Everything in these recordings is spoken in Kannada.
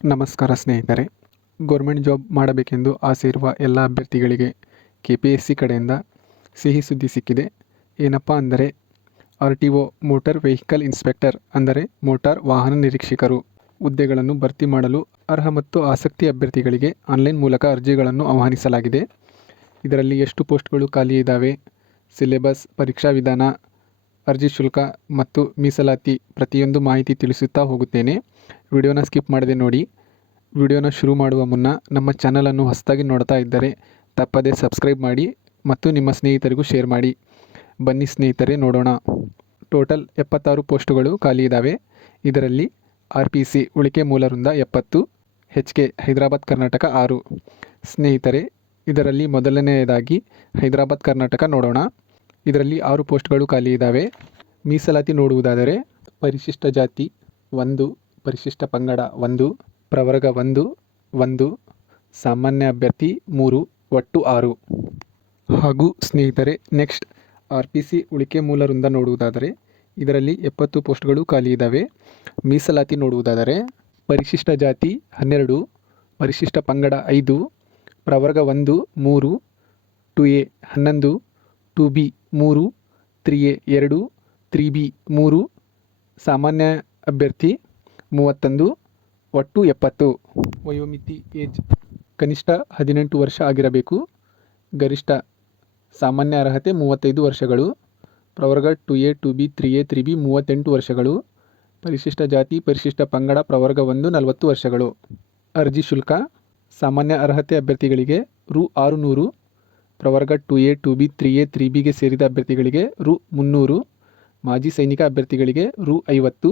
ನಮಸ್ಕಾರ ಸ್ನೇಹಿತರೆ. ಗೌರ್ಮೆಂಟ್ ಜಾಬ್ ಮಾಡಬೇಕೆಂದು ಆಸೆ ಇರುವ ಎಲ್ಲ ಅಭ್ಯರ್ಥಿಗಳಿಗೆ ಕೆ ಪಿ ಎಸ್ ಸಿ ಕಡೆಯಿಂದ ಸಿಹಿ ಸುದ್ದಿ ಸಿಕ್ಕಿದೆ. ಏನಪ್ಪ ಅಂದರೆ, R T O motor vehicle inspector ಅಂದರೆ ಮೋಟಾರ್ ವಾಹನ ನಿರೀಕ್ಷಕರು. ಹುದ್ದೆಗಳನ್ನು ಭರ್ತಿ ಮಾಡಲು ಅರ್ಹ ಮತ್ತು ಆಸಕ್ತಿ ಅಭ್ಯರ್ಥಿಗಳಿಗೆ ಆನ್ಲೈನ್ ಮೂಲಕ ಅರ್ಜಿಗಳನ್ನು ಆಹ್ವಾನಿಸಲಾಗಿದೆ. ಇದರಲ್ಲಿ ಎಷ್ಟು ಪೋಸ್ಟ್ಗಳು ಖಾಲಿ ಇದ್ದಾವೆ ಸಿಲೆಬಸ್, ಪರೀಕ್ಷಾ ವಿಧಾನ, ಅರ್ಜಿ ಶುಲ್ಕ ಮತ್ತು ಮೀಸಲಾತಿ ಪ್ರತಿಯೊಂದು ಮಾಹಿತಿ ತಿಳಿಸುತ್ತಾ ಹೋಗುತ್ತೇನೆ. ವಿಡಿಯೋನ ಸ್ಕಿಪ್ ಮಾಡದೆ ನೋಡಿ. ವಿಡಿಯೋನ ಶುರು ಮಾಡುವ ಮುನ್ನ ನಮ್ಮ ಚಾನಲನ್ನು ಹೊಸದಾಗಿ ನೋಡ್ತಾ ಇದ್ದರೆ ತಪ್ಪದೇ ಸಬ್ಸ್ಕ್ರೈಬ್ ಮಾಡಿ ಮತ್ತು ನಿಮ್ಮ ಸ್ನೇಹಿತರಿಗೂ ಶೇರ್ ಮಾಡಿ. ಬನ್ನಿ ಸ್ನೇಹಿತರೆ, ನೋಡೋಣ. ಟೋಟಲ್ ಎಪ್ಪತ್ತಾರು ಪೋಸ್ಟ್ಗಳು ಖಾಲಿ ಇದ್ದಾವೆ ಇದರಲ್ಲಿ ಆರ್ ಪಿ ಸಿ ಉಳಿಕೆ ಮೂಲ ಎಪ್ಪತ್ತು, ಹೆಚ್ ಕೆ ಹೈದರಾಬಾದ್ ಕರ್ನಾಟಕ ಆರು. ಸ್ನೇಹಿತರೆ, ಇದರಲ್ಲಿ ಮೊದಲನೆಯದಾಗಿ ಹೈದರಾಬಾದ್ ಕರ್ನಾಟಕ ನೋಡೋಣ. ಇದರಲ್ಲಿ ಆರು ಪೋಸ್ಟ್ಗಳು ಖಾಲಿ ಇದ್ದಾವೆ ಮೀಸಲಾತಿ ನೋಡುವುದಾದರೆ ಪರಿಶಿಷ್ಟ ಜಾತಿ ಒಂದು ಪರಿಶಿಷ್ಟ ಪಂಗಡ ಒಂದು, ಪ್ರವರ್ಗ ಒಂದು ಒಂದು, ಸಾಮಾನ್ಯ ಅಭ್ಯರ್ಥಿ ಮೂರು, ಒಟ್ಟು ಆರು. ಹಾಗೂ ಸ್ನೇಹಿತರೆ, ನೆಕ್ಸ್ಟ್ ಆರ್ ಪಿ ಸಿ ಉಳಿಕೆ ಮೂಲ ವೃಂದ ನೋಡುವುದಾದರೆ, ಇದರಲ್ಲಿ ಎಪ್ಪತ್ತು ಪೋಸ್ಟ್ಗಳು ಖಾಲಿ ಇದ್ದಾವೆ ಮೀಸಲಾತಿ ನೋಡುವುದಾದರೆ, ಪರಿಶಿಷ್ಟ ಜಾತಿ ಹನ್ನೆರಡು, ಪರಿಶಿಷ್ಟ ಪಂಗಡ ಐದು, ಪ್ರವರ್ಗ ಒಂದು ಮೂರು, ಟು ಎ ಹನ್ನೊಂದು, ಟು ಬಿ ಮೂರು, ತ್ರೀ ಎ ಎರಡು, ತ್ರೀ ಬಿ ಮೂರು, ಸಾಮಾನ್ಯ ಅಭ್ಯರ್ಥಿ ಮೂವತ್ತೊಂದು ಒಟ್ಟು ಎಪ್ಪತ್ತು. ವಯೋಮಿತಿ ಏಜ್. ಕನಿಷ್ಠ ಹದಿನೆಂಟು ವರ್ಷ ಆಗಿರಬೇಕು. ಗರಿಷ್ಠ ಸಾಮಾನ್ಯ ಅರ್ಹತೆ ಮೂವತ್ತೈದು ವರ್ಷಗಳು. ಪ್ರವರ್ಗ two A two B three A three B ಮೂವತ್ತೆಂಟು ವರ್ಷಗಳು. ಪರಿಶಿಷ್ಟ ಜಾತಿ ಪರಿಶಿಷ್ಟ ಪಂಗಡ ಪ್ರವರ್ಗ ಒಂದು ನಲವತ್ತು ವರ್ಷಗಳು. ಅರ್ಜಿ ಶುಲ್ಕ. ಸಾಮಾನ್ಯ ಅರ್ಹತೆ ಅಭ್ಯರ್ಥಿಗಳಿಗೆ ರು ಆರು ನೂರು ಪ್ರವರ್ಗ two A two B three A three ಬಿಗೆ ಸೇರಿದ ಅಭ್ಯರ್ಥಿಗಳಿಗೆ ರು ಮುನ್ನೂರು. ಮಾಜಿ ಸೈನಿಕ ಅಭ್ಯರ್ಥಿಗಳಿಗೆ ರು ಐವತ್ತು.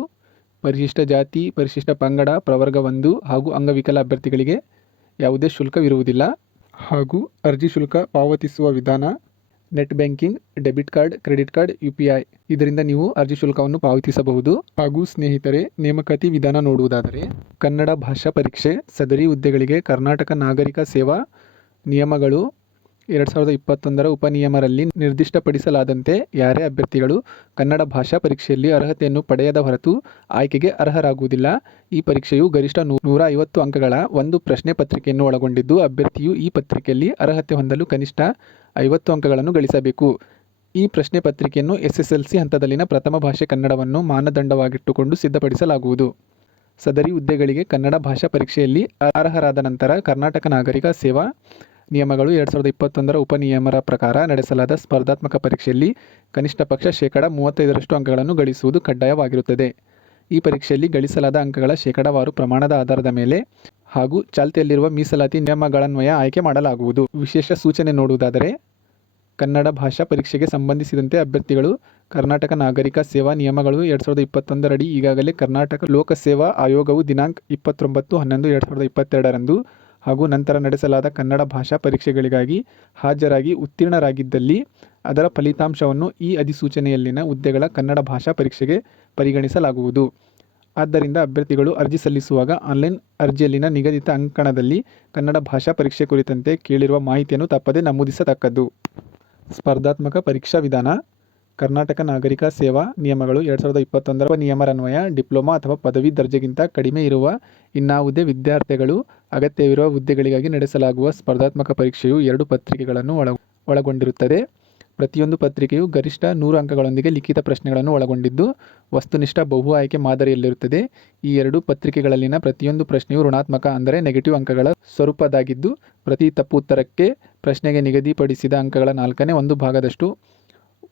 ಪರಿಶಿಷ್ಟ ಜಾತಿ, ಪರಿಶಿಷ್ಟ ಪಂಗಡ, ಪ್ರವರ್ಗ ಒಂದು ಹಾಗೂ ಅಂಗವಿಕಲ ಅಭ್ಯರ್ಥಿಗಳಿಗೆ ಯಾವುದೇ ಶುಲ್ಕವಿರುವುದಿಲ್ಲ. ಹಾಗೂ ಅರ್ಜಿ ಶುಲ್ಕ ಪಾವತಿಸುವ ವಿಧಾನ net banking, debit card, credit card, U P I. ಇದರಿಂದ ನೀವು ಅರ್ಜಿ ಶುಲ್ಕವನ್ನು ಪಾವತಿಸಬಹುದು. ಹಾಗೂ ಸ್ನೇಹಿತರೆ, ನೇಮಕಾತಿ ವಿಧಾನ ನೋಡುವುದಾದರೆ ಕನ್ನಡ ಭಾಷಾ ಪರೀಕ್ಷೆ, ಸದರಿ ಹುದ್ದೆಗಳಿಗೆ ಕರ್ನಾಟಕ ನಾಗರಿಕ ಸೇವಾ ನಿಯಮಗಳು ಎರಡು ಸಾವಿರದ ಇಪ್ಪತ್ತೊಂದರ ಉಪನಿಯಮರಲ್ಲಿ ನಿರ್ದಿಷ್ಟಪಡಿಸಲಾದಂತೆ ಯಾರೇ ಅಭ್ಯರ್ಥಿಗಳು ಕನ್ನಡ ಭಾಷಾ ಪರೀಕ್ಷೆಯಲ್ಲಿ ಅರ್ಹತೆಯನ್ನು ಪಡೆಯದ ಹೊರತು ಆಯ್ಕೆಗೆ ಅರ್ಹರಾಗುವುದಿಲ್ಲ. ಈ ಪರೀಕ್ಷೆಯು ಗರಿಷ್ಠ ನೂರ ಐವತ್ತು ಅಂಕಗಳ ಒಂದು ಪ್ರಶ್ನೆ ಪತ್ರಿಕೆಯನ್ನು ಒಳಗೊಂಡಿದ್ದು, ಅಭ್ಯರ್ಥಿಯು ಈ ಪತ್ರಿಕೆಯಲ್ಲಿ ಅರ್ಹತೆ ಹೊಂದಲು ಕನಿಷ್ಠ ಐವತ್ತು ಅಂಕಗಳನ್ನು ಗಳಿಸಬೇಕು. ಈ ಪ್ರಶ್ನೆ ಪತ್ರಿಕೆಯನ್ನು ಎಸ್ಎಸ್ಎಲ್ಸಿ ಹಂತದಲ್ಲಿನ ಪ್ರಥಮ ಭಾಷೆ ಕನ್ನಡವನ್ನು ಮಾನದಂಡವಾಗಿಟ್ಟುಕೊಂಡು ಸಿದ್ಧಪಡಿಸಲಾಗುವುದು. ಸದರಿ ಹುದ್ದೆಗಳಿಗೆ ಕನ್ನಡ ಭಾಷಾ ಪರೀಕ್ಷೆಯಲ್ಲಿ ಅರ್ಹರಾದ ನಂತರ ಕರ್ನಾಟಕ ನಾಗರಿಕ ಸೇವಾ ನಿಯಮಗಳು ಎರಡು ಸಾವಿರದ ಇಪ್ಪತ್ತೊಂದರ ಉಪನಿಯಮರ ಪ್ರಕಾರ ನಡೆಸಲಾದ ಸ್ಪರ್ಧಾತ್ಮಕ ಪರೀಕ್ಷೆಯಲ್ಲಿ ಕನಿಷ್ಠ ಪಕ್ಷ ಶೇಕಡ ಮೂವತ್ತೈದರಷ್ಟು ಅಂಕಗಳನ್ನು ಗಳಿಸುವುದು ಕಡ್ಡಾಯವಾಗಿರುತ್ತದೆ. ಈ ಪರೀಕ್ಷೆಯಲ್ಲಿ ಗಳಿಸಲಾದ ಅಂಕಗಳ ಶೇಕಡಾವಾರು ಪ್ರಮಾಣದ ಆಧಾರದ ಮೇಲೆ ಹಾಗೂ ಚಾಲ್ತಿಯಲ್ಲಿರುವ ಮೀಸಲಾತಿ ನಿಯಮಗಳನ್ವಯ ಆಯ್ಕೆ ಮಾಡಲಾಗುವುದು. ವಿಶೇಷ ಸೂಚನೆ ನೋಡುವುದಾದರೆ, ಕನ್ನಡ ಭಾಷಾ ಪರೀಕ್ಷೆಗೆ ಸಂಬಂಧಿಸಿದಂತೆ ಅಭ್ಯರ್ಥಿಗಳು ಕರ್ನಾಟಕ ನಾಗರಿಕ ಸೇವಾ ನಿಯಮಗಳು ಎರಡು ಸಾವಿರದ ಇಪ್ಪತ್ತೊಂದರಡಿ ಈಗಾಗಲೇ ಕರ್ನಾಟಕ ಲೋಕಸೇವಾ ಆಯೋಗವು ದಿನಾಂಕ ಇಪ್ಪತ್ತೊಂಬತ್ತು ಹನ್ನೊಂದು ಎರಡು ಸಾವಿರದ ಇಪ್ಪತ್ತೆರಡರಂದು ಹಾಗೂ ನಂತರ ನಡೆಸಲಾದ ಕನ್ನಡ ಭಾಷಾ ಪರೀಕ್ಷೆಗಳಿಗಾಗಿ ಹಾಜರಾಗಿ ಉತ್ತೀರ್ಣರಾಗಿದ್ದಲ್ಲಿ ಅದರ ಫಲಿತಾಂಶವನ್ನು ಈ ಅಧಿಸೂಚನೆಯಲ್ಲಿನ ಹುದ್ದೆಗಳ ಕನ್ನಡ ಭಾಷಾ ಪರೀಕ್ಷೆಗೆ ಪರಿಗಣಿಸಲಾಗುವುದು. ಆದ್ದರಿಂದ ಅಭ್ಯರ್ಥಿಗಳು ಅರ್ಜಿ ಸಲ್ಲಿಸುವಾಗ ಆನ್ಲೈನ್ ಅರ್ಜಿಯಲ್ಲಿನ ನಿಗದಿತ ಅಂಕಣದಲ್ಲಿ ಕನ್ನಡ ಭಾಷಾ ಪರೀಕ್ಷೆ ಕುರಿತಂತೆ ಕೇಳಿರುವ ಮಾಹಿತಿಯನ್ನು ತಪ್ಪದೇ ನಮೂದಿಸತಕ್ಕದ್ದು. ಸ್ಪರ್ಧಾತ್ಮಕ ಪರೀಕ್ಷಾ ವಿಧಾನ ಕರ್ನಾಟಕ ನಾಗರಿಕ ಸೇವಾ ನಿಯಮಗಳು ಎರಡು ಸಾವಿರದ ಇಪ್ಪತ್ತೊಂದರ ನಿಯಮರನ್ವಯ, ಡಿಪ್ಲೊಮಾ ಅಥವಾ ಪದವಿ ದರ್ಜೆಗಿಂತ ಕಡಿಮೆ ಇರುವ ಇನ್ನಾವುದೇ ವಿದ್ಯಾರ್ಥಿಗಳು ಅಗತ್ಯವಿರುವ ಹುದ್ದೆಗಳಿಗಾಗಿ ನಡೆಸಲಾಗುವ ಸ್ಪರ್ಧಾತ್ಮಕ ಪರೀಕ್ಷೆಯು ಎರಡು ಪತ್ರಿಕೆಗಳನ್ನು ಒಳ, ಒಳಗೊಂಡಿರುತ್ತದೆ. ಪ್ರತಿಯೊಂದು ಪತ್ರಿಕೆಯು ಗರಿಷ್ಠ ನೂರು ಅಂಕಗಳೊಂದಿಗೆ ಲಿಖಿತ ಪ್ರಶ್ನೆಗಳನ್ನು ಒಳಗೊಂಡಿದ್ದು, ವಸ್ತುನಿಷ್ಠ ಬಹು ಆಯ್ಕೆ ಮಾದರಿಯಲ್ಲಿರುತ್ತದೆ. ಈ ಎರಡು ಪತ್ರಿಕೆಗಳಲ್ಲಿನ ಪ್ರತಿಯೊಂದು ಪ್ರಶ್ನೆಯು ಋಣಾತ್ಮಕ ಅಂದರೆ ನೆಗೆಟಿವ್ ಅಂಕಗಳ ಸ್ವರೂಪದಾಗಿದ್ದು ಪ್ರತಿ ತಪ್ಪು ಉತ್ತರಕ್ಕೆ ಪ್ರಶ್ನೆಗೆ ನಿಗದಿಪಡಿಸಿದ ಅಂಕಗಳ ನಾಲ್ಕನೇ ಒಂದು ಭಾಗದಷ್ಟು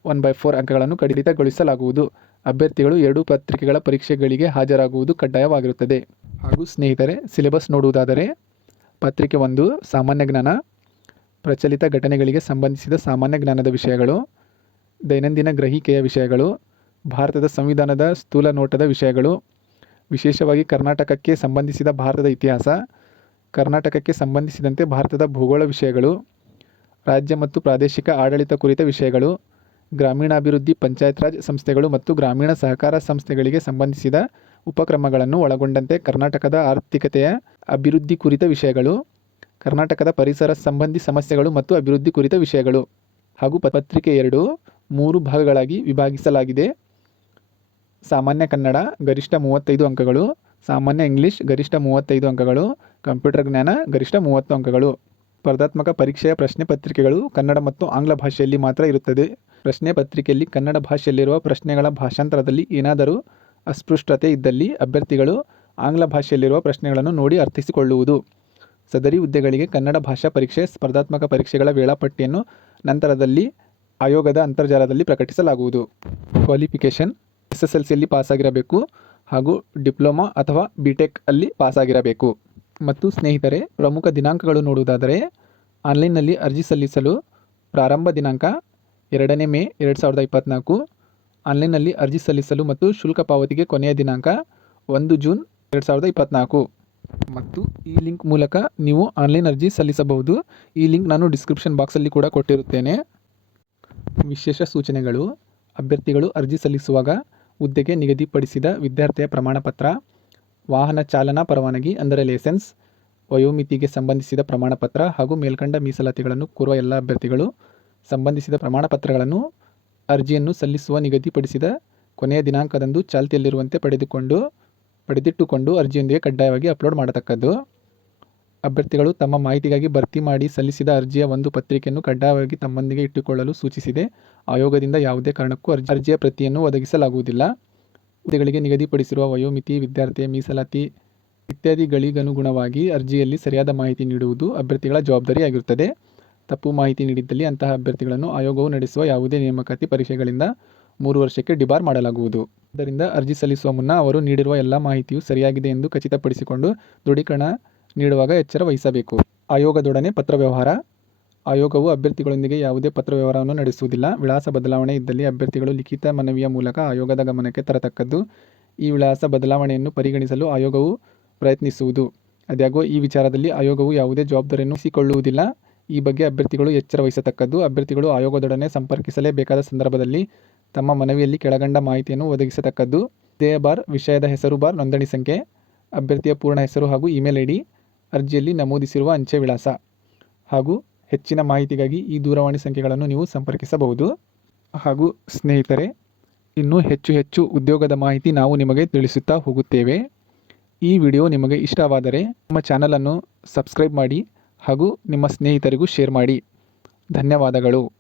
ಒನ್ ಬೈ ಫೋರ್ ಅಂಕಗಳನ್ನು ಕಡಿತಗೊಳಿಸಲಾಗುವುದು. ಅಭ್ಯರ್ಥಿಗಳು ಎರಡೂ ಪತ್ರಿಕೆಗಳ ಪರೀಕ್ಷೆಗಳಿಗೆ ಹಾಜರಾಗುವುದು ಕಡ್ಡಾಯವಾಗಿರುತ್ತದೆ. ಹಾಗೂ ಸ್ನೇಹಿತರೆ, ಸಿಲೆಬಸ್ ನೋಡುವುದಾದರೆ, ಪತ್ರಿಕೆ ಒಂದು, ಸಾಮಾನ್ಯ ಜ್ಞಾನ, ಪ್ರಚಲಿತ ಘಟನೆಗಳಿಗೆ ಸಂಬಂಧಿಸಿದ ಸಾಮಾನ್ಯ ಜ್ಞಾನದ ವಿಷಯಗಳು, ದೈನಂದಿನ ಗ್ರಹಿಕೆಯ ವಿಷಯಗಳು, ಭಾರತದ ಸಂವಿಧಾನದ ಸ್ಥೂಲ ನೋಟದ ವಿಷಯಗಳು, ವಿಶೇಷವಾಗಿ ಕರ್ನಾಟಕಕ್ಕೆ ಸಂಬಂಧಿಸಿದ ಭಾರತದ ಇತಿಹಾಸ, ಕರ್ನಾಟಕಕ್ಕೆ ಸಂಬಂಧಿಸಿದಂತೆ ಭಾರತದ ಭೂಗೋಳ ವಿಷಯಗಳು, ರಾಜ್ಯ ಮತ್ತು ಪ್ರಾದೇಶಿಕ ಆಡಳಿತ ಕುರಿತ ವಿಷಯಗಳು ಗ್ರಾಮೀಣಾಭಿವೃದ್ಧಿ ಪಂಚಾಯತ್ ರಾಜ್ ಸಂಸ್ಥೆಗಳು ಮತ್ತು ಗ್ರಾಮೀಣ ಸಹಕಾರ ಸಂಸ್ಥೆಗಳಿಗೆ ಸಂಬಂಧಿಸಿದ ಉಪಕ್ರಮಗಳನ್ನು ಒಳಗೊಂಡಂತೆ ಕರ್ನಾಟಕದ ಆರ್ಥಿಕತೆಯ ಅಭಿವೃದ್ಧಿ ಕುರಿತ ವಿಷಯಗಳು, ಕರ್ನಾಟಕದ ಪರಿಸರ ಸಂಬಂಧಿ ಸಮಸ್ಯೆಗಳು ಮತ್ತು ಅಭಿವೃದ್ಧಿ ಕುರಿತ ವಿಷಯಗಳು ಹಾಗೂ ಪತ್ರಿಕೆ ಎರಡು ಮೂರು ಭಾಗಗಳಾಗಿ ವಿಭಾಗಿಸಲಾಗಿದೆ. ಸಾಮಾನ್ಯ ಕನ್ನಡ, ಗರಿಷ್ಠ ಮೂವತ್ತೈದು ಅಂಕಗಳು, ಸಾಮಾನ್ಯ ಇಂಗ್ಲೀಷ್, ಗರಿಷ್ಠ ಮೂವತ್ತೈದು ಅಂಕಗಳು, ಕಂಪ್ಯೂಟರ್ ಜ್ಞಾನ, ಗರಿಷ್ಠ ಮೂವತ್ತು ಅಂಕಗಳು. ಸ್ಪರ್ಧಾತ್ಮಕ ಪರೀಕ್ಷೆಯ ಪ್ರಶ್ನೆ ಪತ್ರಿಕೆಗಳು ಕನ್ನಡ ಮತ್ತು ಆಂಗ್ಲ ಭಾಷೆಯಲ್ಲಿ ಮಾತ್ರ ಇರುತ್ತದೆ. ಪ್ರಶ್ನೆ ಪತ್ರಿಕೆಯಲ್ಲಿ ಕನ್ನಡ ಭಾಷೆಯಲ್ಲಿರುವ ಪ್ರಶ್ನೆಗಳ ಭಾಷಾಂತರದಲ್ಲಿ ಏನಾದರೂ ಅಸ್ಪೃಷ್ಟತೆ ಇದ್ದಲ್ಲಿ ಅಭ್ಯರ್ಥಿಗಳು ಆಂಗ್ಲ ಭಾಷೆಯಲ್ಲಿರುವ ಪ್ರಶ್ನೆಗಳನ್ನು ನೋಡಿ ಅರ್ಥಿಸಿಕೊಳ್ಳುವುದು. ಸದರಿ ಹುದ್ದೆಗಳಿಗೆ ಕನ್ನಡ ಭಾಷಾ ಪರೀಕ್ಷೆ, ಸ್ಪರ್ಧಾತ್ಮಕ ಪರೀಕ್ಷೆಗಳ ವೇಳಾಪಟ್ಟಿಯನ್ನು ನಂತರದಲ್ಲಿ ಆಯೋಗದ ಅಂತರ್ಜಾಲದಲ್ಲಿ ಪ್ರಕಟಿಸಲಾಗುವುದು. ಕ್ವಾಲಿಫಿಕೇಷನ್ ಎಸ್ ಎಸ್ ಎಲ್ ಸಿಯಲ್ಲಿ ಪಾಸಾಗಿರಬೇಕು ಹಾಗೂ ಡಿಪ್ಲೊಮಾ ಅಥವಾ ಬಿ ಟೆಕ್ ಅಲ್ಲಿ ಪಾಸಾಗಿರಬೇಕು. ಮತ್ತು ಸ್ನೇಹಿತರೆ, ಪ್ರಮುಖ ದಿನಾಂಕಗಳು ನೋಡುವುದಾದರೆ, ಆನ್ಲೈನ್ನಲ್ಲಿ ಅರ್ಜಿ ಸಲ್ಲಿಸಲು ಪ್ರಾರಂಭ ದಿನಾಂಕ ಎರಡನೇ ಮೇ ಎರಡು ಸಾವಿರದ ಇಪ್ಪತ್ತ್ನಾಲ್ಕು ಆನ್ಲೈನ್ನಲ್ಲಿ ಅರ್ಜಿ ಸಲ್ಲಿಸಲು ಮತ್ತು ಶುಲ್ಕ ಪಾವತಿಗೆ ಕೊನೆಯ ದಿನಾಂಕ ಒಂದು ಜೂನ್ ಎರಡು ಸಾವಿರದ ಇಪ್ಪತ್ತ್ನಾಲ್ಕು ಮತ್ತು ಈ ಲಿಂಕ್ ಮೂಲಕ ನೀವು ಆನ್ಲೈನ್ ಅರ್ಜಿ ಸಲ್ಲಿಸಬಹುದು. ಈ ಲಿಂಕ್ ನಾನು ಡಿಸ್ಕ್ರಿಪ್ಷನ್ ಬಾಕ್ಸಲ್ಲಿ ಕೂಡ ಕೊಟ್ಟಿರುತ್ತೇನೆ. ವಿಶೇಷ ಸೂಚನೆಗಳು. ಅಭ್ಯರ್ಥಿಗಳು ಅರ್ಜಿ ಸಲ್ಲಿಸುವಾಗ ಹುದ್ದೆಗೆ ನಿಗದಿಪಡಿಸಿದ ವಿದ್ಯಾರ್ಥಿಯ ಪ್ರಮಾಣಪತ್ರ, ವಾಹನ ಚಾಲನಾ ಪರವಾನಗಿ ಅಂದರೆ ಲೈಸೆನ್ಸ್, ವಯೋಮಿತಿಗೆ ಸಂಬಂಧಿಸಿದ ಪ್ರಮಾಣಪತ್ರ ಹಾಗೂ ಮೇಲ್ಕಂಡ ಮೀಸಲಾತಿಗಳನ್ನು ಕೋರುವ ಎಲ್ಲ ಅಭ್ಯರ್ಥಿಗಳು ಸಂಬಂಧಿಸಿದ ಪ್ರಮಾಣಪತ್ರಗಳನ್ನು ಅರ್ಜಿಯನ್ನು ಸಲ್ಲಿಸುವ ನಿಗದಿಪಡಿಸಿದ ಕೊನೆಯ ದಿನಾಂಕದಂದು ಚಾಲ್ತಿಯಲ್ಲಿರುವಂತೆ ಪಡೆದುಕೊಂಡು, ಪಡೆದಿಟ್ಟುಕೊಂಡು ಅರ್ಜಿಯೊಂದಿಗೆ ಕಡ್ಡಾಯವಾಗಿ ಅಪ್ಲೋಡ್ ಮಾಡತಕ್ಕದ್ದು. ಅಭ್ಯರ್ಥಿಗಳು ತಮ್ಮ ಮಾಹಿತಿಗಾಗಿ ಭರ್ತಿ ಮಾಡಿ ಸಲ್ಲಿಸಿದ ಅರ್ಜಿಯ ಒಂದು ಪತ್ರಿಕೆಯನ್ನು ಕಡ್ಡಾಯವಾಗಿ ತಮ್ಮೊಂದಿಗೆ ಇಟ್ಟುಕೊಳ್ಳಲು ಸೂಚಿಸಿದೆ. ಆಯೋಗದಿಂದ ಯಾವುದೇ ಕಾರಣಕ್ಕೂ ಅರ್ಜಿ, ಅರ್ಜಿಯ ಪ್ರತಿಯನ್ನು ಒದಗಿಸಲಾಗುವುದಿಲ್ಲ. ಹುದ್ದೆಗಳಿಗೆ ನಿಗದಿಪಡಿಸಿರುವ ವಯೋಮಿತಿ ವಿದ್ಯಾರ್ಥಿಯ ಮೀಸಲಾತಿ ಇತ್ಯಾದಿಗಳಿಗನುಗುಣವಾಗಿ ಅರ್ಜಿಯಲ್ಲಿ ಸರಿಯಾದ ಮಾಹಿತಿ ನೀಡುವುದು ಅಭ್ಯರ್ಥಿಗಳ ಜವಾಬ್ದಾರಿಯಾಗಿರುತ್ತದೆ. ತಪ್ಪು ಮಾಹಿತಿ ನೀಡಿದ್ದಲ್ಲಿ ಅಂತಹ ಅಭ್ಯರ್ಥಿಗಳನ್ನು ಆಯೋಗವು ನಡೆಸುವ ಯಾವುದೇ ನೇಮಕಾತಿ ಪರೀಕ್ಷೆಗಳಿಂದ ಮೂರು ವರ್ಷಕ್ಕೆ ಡಿಬಾರ್ ಮಾಡಲಾಗುವುದು. ಇದರಿಂದ ಅರ್ಜಿ ಸಲ್ಲಿಸುವ ಮುನ್ನ ಅವರು ನೀಡಿರುವ ಎಲ್ಲ ಮಾಹಿತಿಯು ಸರಿಯಾಗಿದೆ ಎಂದು ಖಚಿತಪಡಿಸಿಕೊಂಡು ದೃಢೀಕರಣ ನೀಡುವಾಗ ಎಚ್ಚರ ವಹಿಸಬೇಕು. ಆಯೋಗದೊಡನೆ ಪತ್ರ ವ್ಯವಹಾರ. ಆಯೋಗವು ಅಭ್ಯರ್ಥಿಗಳೊಂದಿಗೆ ಯಾವುದೇ ಪತ್ರ ವ್ಯವಹಾರವನ್ನು ನಡೆಸುವುದಿಲ್ಲ. ವಿಳಾಸ ಬದಲಾವಣೆ ಇದ್ದಲ್ಲಿ ಅಭ್ಯರ್ಥಿಗಳು ಲಿಖಿತ ಮನವಿಯ ಮೂಲಕ ಆಯೋಗದ ಗಮನಕ್ಕೆ ತರತಕ್ಕದ್ದು ಈ ವಿಳಾಸ ಬದಲಾವಣೆಯನ್ನು ಪರಿಗಣಿಸಲು ಆಯೋಗವು ಪ್ರಯತ್ನಿಸುವುದು. ಅದಾಗೋ ಈ ವಿಚಾರದಲ್ಲಿ ಆಯೋಗವು ಯಾವುದೇ ಜವಾಬ್ದಾರಿಯನ್ನು ವಹಿಸಿಕೊಳ್ಳುವುದಿಲ್ಲ. ಈ ಬಗ್ಗೆ ಅಭ್ಯರ್ಥಿಗಳು ಎಚ್ಚರ ವಹಿಸತಕ್ಕದ್ದು. ಅಭ್ಯರ್ಥಿಗಳು ಆಯೋಗದೊಡನೆ ಸಂಪರ್ಕಿಸಲೇಬೇಕಾದ ಸಂದರ್ಭದಲ್ಲಿ ತಮ್ಮ ಮನವಿಯಲ್ಲಿ ಕೆಳಗಂಡ ಮಾಹಿತಿಯನ್ನು ಒದಗಿಸತಕ್ಕದ್ದು. ದೇಹ ಬಾರ್, ವಿಷಯದ ಹೆಸರು ಬಾರ್, ನೋಂದಣಿ ಸಂಖ್ಯೆ, ಅಭ್ಯರ್ಥಿಯ ಪೂರ್ಣ ಹೆಸರು ಹಾಗೂ ಇಮೇಲ್ ಐ ಡಿ ಅರ್ಜಿಯಲ್ಲಿ ನಮೂದಿಸಿರುವ ಅಂಚೆ ವಿಳಾಸ ಹಾಗೂ ಹೆಚ್ಚಿನ ಮಾಹಿತಿಗಾಗಿ ಈ ದೂರವಾಣಿ ಸಂಖ್ಯೆಗಳನ್ನು ನೀವು ಸಂಪರ್ಕಿಸಬಹುದು. ಹಾಗೂ ಸ್ನೇಹಿತರೆ, ಇನ್ನೂ ಹೆಚ್ಚು ಹೆಚ್ಚು ಉದ್ಯೋಗದ ಮಾಹಿತಿ ನಾವು ನಿಮಗೆ ತಿಳಿಸುತ್ತಾ ಹೋಗುತ್ತೇವೆ. ಈ ವಿಡಿಯೋ ನಿಮಗೆ ಇಷ್ಟವಾದರೆ ನಮ್ಮ ಚಾನಲನ್ನು ಸಬ್ಸ್ಕ್ರೈಬ್ ಮಾಡಿ ಹಾಗೂ ನಿಮ್ಮ ಸ್ನೇಹಿತರಿಗೂ ಶೇರ್ ಮಾಡಿ. ಧನ್ಯವಾದಗಳು.